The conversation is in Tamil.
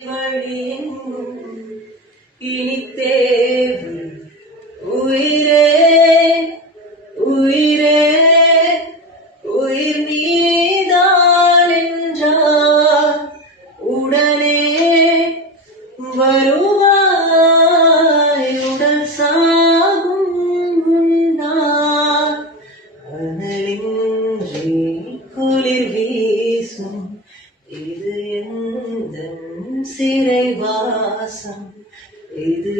வழியெங்கும் இனித்தேவு உயிரே உயிரே உயிர் நீதான் என்றார் உடனே வருவாய் உடல் சாகும் உண்டார் அனலின்றி குளிர் வீசும் இது எந்த சிறைவாசம் இது